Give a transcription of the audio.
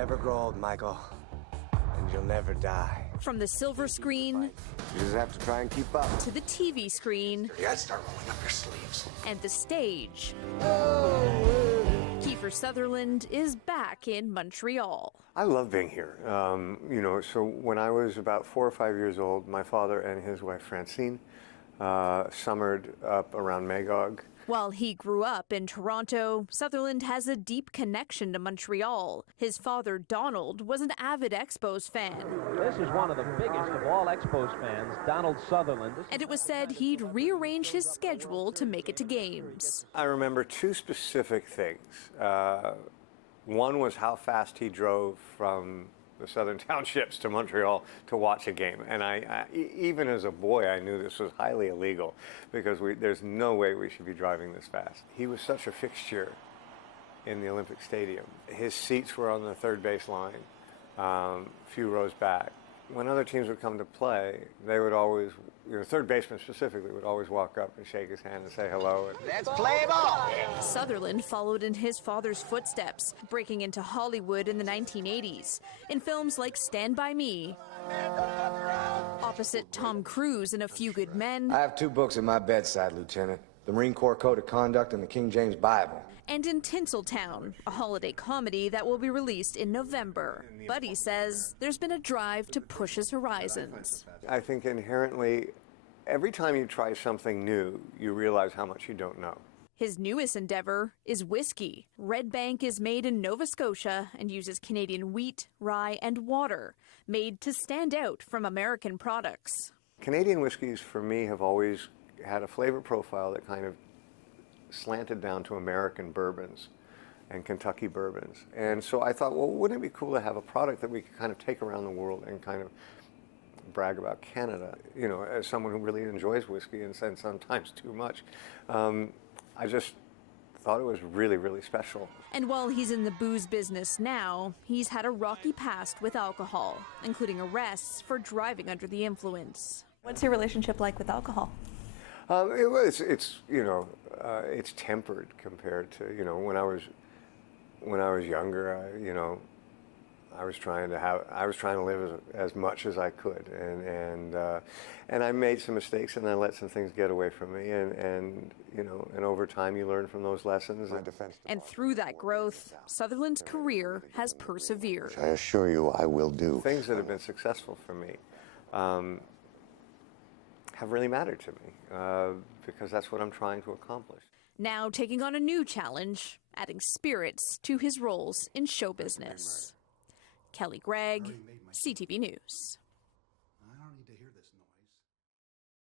never grow old, Michael, and you'll never die. From the silver screen You just have to try and keep up. to the TV screen You gotta start rolling up your sleeves. and the stage, Kiefer Sutherland is back in Montreal. I love being here. So when I was about 4 or 5 years old, my father and his wife Francine summered up around Magog. While he grew up in Toronto, Sutherland has a deep connection to Montreal. His father, Donald, was an avid Expos fan. This is one of the biggest of all Expos fans, Donald Sutherland. And it was said he'd rearrange his schedule to make it to games. I remember two specific things. One was how fast he drove from the southern townships to Montreal to watch a game. And even as a boy, I knew this was highly illegal because there's no way we should be driving this fast. He was such a fixture in the Olympic Stadium. His seats were on the third base line, a few rows back. When other teams would come to play, they would always, third baseman specifically, would always walk up and shake his hand and say hello. Let's play ball! Sutherland followed in his father's footsteps, breaking into Hollywood in the 1980s, in films like Stand By Me, opposite Tom Cruise in A Few Good Men, I have 2 books at my bedside, Lieutenant. The Marine Corps Code of Conduct and the King James Bible. and in Tinseltown, a holiday comedy that will be released in November. But he says there's been a drive to push his horizons. I think inherently, every time you try something new, you realize how much you don't know. His newest endeavor is whiskey. Red Bank is made in Nova Scotia and uses Canadian wheat, rye, and water, made to stand out from American products. Canadian whiskeys, for me, have always had a flavor profile that kind of slanted down to American bourbons and Kentucky bourbons. And so I thought, well, wouldn't it be cool to have a product that we could kind of take around the world and kind of brag about Canada? As someone who really enjoys whiskey and sometimes too much, I just thought it was really, really special. And while he's in the booze business now, he's had a rocky past with alcohol, including arrests for driving under the influence. What's your relationship like with alcohol? It's tempered compared to, when I was younger, I was trying to live as much as I could, and I made some mistakes and I let some things get away from me, and over time you learn from those lessons. And through that growth, Sutherland's career has persevered. I assure you I will do. Things that have been successful for me have really mattered to me because that's what I'm trying to accomplish. Now taking on a new challenge, adding spirits to his roles in show business. Kelly Gregg, CTV News.